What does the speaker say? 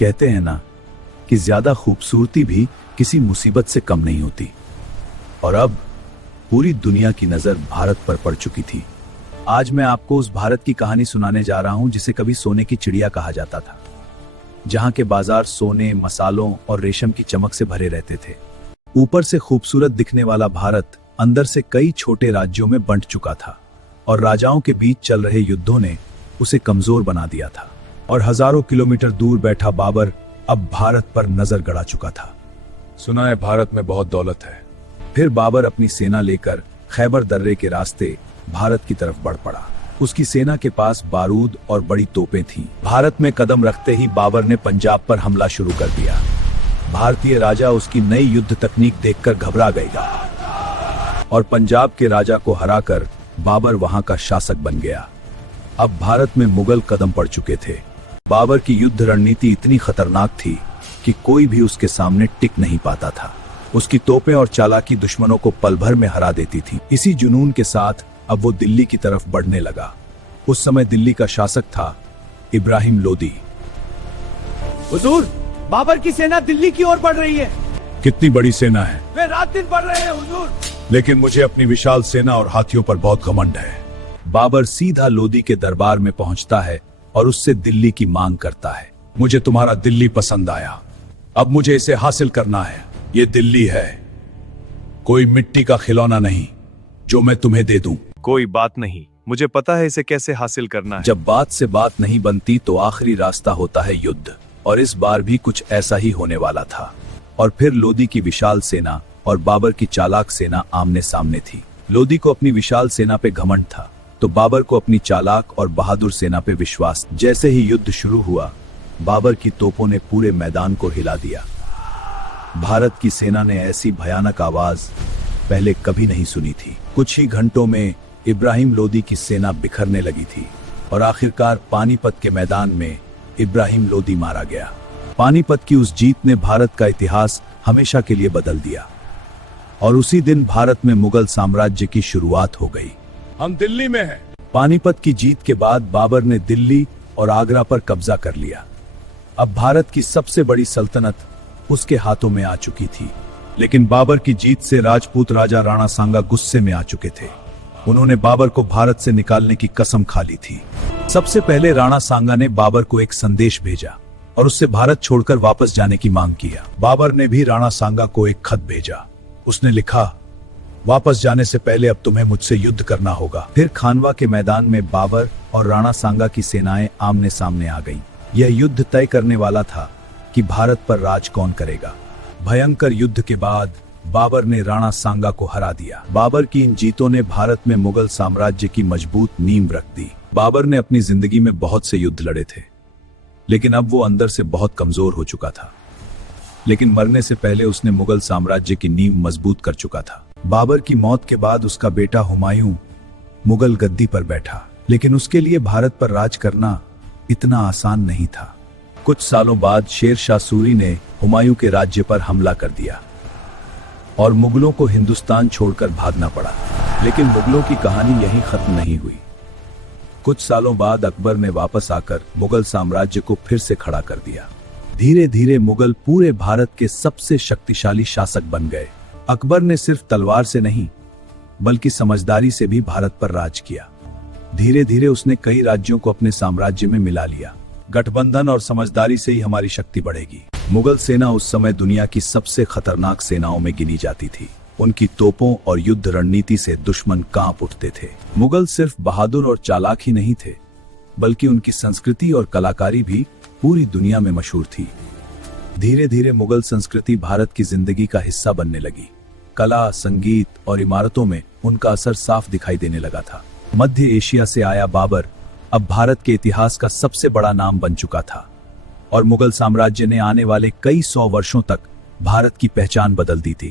कहते हैं ना कि ज्यादा खूबसूरती भी किसी मुसीबत से कम नहीं होती। और अब पूरी दुनिया की नजर भारत पर पड़ चुकी थी। आज मैं आपको उस भारत की कहानी सुनाने जा रहा हूं जिसे कभी सोने की चिड़िया कहा जाता था, जहां के बाजार सोने, मसालों और रेशम की चमक से भरे रहते थे। ऊपर से खूबसूरत दिखने वाला भारत अंदर से कई छोटे राज्यों में बंट चुका था और राजाओं के बीच चल रहे युद्धों ने उसे कमजोर बना दिया था। और हजारों किलोमीटर दूर बैठा बाबर अब भारत पर नजर गड़ा चुका था। सुना है भारत में बहुत दौलत है। फिर बाबर अपनी सेना लेकर खैबर दर्रे के रास्ते भारत की तरफ बढ़ पड़ा। उसकी सेना के पास बारूद और बड़ी तोपें थीं। भारत में कदम रखते ही बाबर ने पंजाब पर हमला शुरू कर दिया। भारतीय राजा उसकी नई युद्ध तकनीक देखकर घबरा गए और पंजाब के राजा को हराकर बाबर वहां का शासक बन गया। अब भारत में मुगल कदम पड़ चुके थे। बाबर की युद्ध रणनीति इतनी खतरनाक थी कि कोई भी उसके सामने टिक नहीं पाता था। उसकी तोपें और चालाकी दुश्मनों को पल भर में हरा देती थी। इसी जुनून के साथ अब वो दिल्ली की तरफ बढ़ने लगा। उस समय दिल्ली का शासक था इब्राहिम लोदी। हुजूर, बाबर की सेना दिल्ली की ओर बढ़ रही है। कितनी बड़ी सेना है? वे रात दिन बढ़ रहे हैं हुजूर। लेकिन मुझे अपनी विशाल सेना और हाथियों पर बहुत घमंड है। बाबर सीधा लोदी के दरबार में पहुंचता है और उससे दिल्ली की मांग करता है। मुझे तुम्हारा दिल्ली पसंद आया, अब मुझे इसे हासिल करना है। ये दिल्ली है, कोई मिट्टी का खिलौना नहीं जो मैं तुम्हें दे दूं। कोई बात नहीं, मुझे पता है इसे कैसे हासिल करना है। जब बात से बात नहीं बनती तो आखिरी रास्ता होता है युद्ध, और इस बार भी कुछ ऐसा ही होने वाला था। और फिर लोदी की विशाल सेना और बाबर की चालाक सेना आमने सामने थी। लोदी को अपनी विशाल सेना पे घमंड था, तो बाबर को अपनी चालाक और बहादुर सेना पे विश्वास। जैसे ही युद्ध शुरू हुआ, बाबर की तोपों ने पूरे मैदान को हिला दिया। भारत की सेना ने ऐसी भयानक आवाज पहले कभी नहीं सुनी थी। कुछ ही घंटों में इब्राहिम लोदी की सेना बिखरने लगी थी और आखिरकार पानीपत के मैदान में इब्राहिम लोदी मारा गया। पानीपत की उस जीत ने भारत का इतिहास हमेशा के लिए बदल दिया और उसी दिन भारत में मुगल साम्राज्य की शुरुआत हो गई। हम दिल्ली में हैं। पानीपत की जीत के बाद बाबर ने दिल्ली और आगरा पर कब्जा कर लिया। अब भारत की सबसे बड़ी सल्तनत उसके हाथों में आ चुकी थी। लेकिन बाबर की जीत से राजपूत राजा राणा सांगा गुस्से में आ चुके थे। उन्होंने बाबर को भारत से निकालने की कसम खा ली थी। सबसे पहले राणा सांगा ने बाबर को एक संदेश भेजा और उससे भारत छोड़कर वापस जाने की मांग किया। बाबर ने भी राणा सांगा को एक खत भेजा। उसने लिखा, वापस जाने से पहले अब तुम्हें मुझसे युद्ध करना होगा। फिर खानवा के मैदान में बाबर और राणा सांगा की सेनाएं आमने सामने आ गईं। यह युद्ध तय करने वाला था कि भारत पर राज कौन करेगा। भयंकर युद्ध के बाद बाबर ने राणा सांगा को हरा दिया। बाबर की इन जीतों ने भारत में मुगल साम्राज्य की मजबूत नींव रख दी। बाबर ने अपनी जिंदगी में बहुत से युद्ध लड़े थे, लेकिन अब वो अंदर से बहुत कमजोर हो चुका था। लेकिन मरने से पहले उसने मुगल साम्राज्य की नींव मजबूत कर चुका था। बाबर की मौत के बाद उसका बेटा हुमायूं मुगल गद्दी पर बैठा, लेकिन उसके लिए भारत पर राज करना इतना आसान नहीं था। कुछ सालों बाद शेर शाह सूरी ने हुमायूं के राज्य पर हमला कर दिया और मुगलों को हिंदुस्तान छोड़कर भागना पड़ा। लेकिन मुगलों की कहानी यहीं खत्म नहीं हुई। कुछ सालों बाद अकबर ने वापस आकर मुगल साम्राज्य को फिर से खड़ा कर दिया। धीरे धीरे मुगल पूरे भारत के सबसे शक्तिशाली शासक बन गए। अकबर ने सिर्फ तलवार से नहीं बल्कि समझदारी से भी भारत पर राज किया। धीरे धीरे उसने कई राज्यों को अपने साम्राज्य में मिला लिया। गठबंधन और समझदारी से ही हमारी शक्ति बढ़ेगी। मुगल सेना उस समय दुनिया की सबसे खतरनाक सेनाओं में गिनी जाती थी। उनकी तोपों और युद्ध रणनीति से दुश्मन कांप उठते थे। मुगल सिर्फ बहादुर और चालाक ही नहीं थे, बल्कि उनकी संस्कृति और कलाकारी भी पूरी दुनिया में मशहूर थी। धीरे धीरे मुगल संस्कृति भारत की जिंदगी का हिस्सा बनने लगी। कला, संगीत और इमारतों में उनका असर साफ दिखाई देने लगा था। मध्य एशिया से आया बाबर अब भारत के इतिहास का सबसे बड़ा नाम बन चुका था और मुगल साम्राज्य ने आने वाले कई 100 वर्षों तक भारत की पहचान बदल दी थी।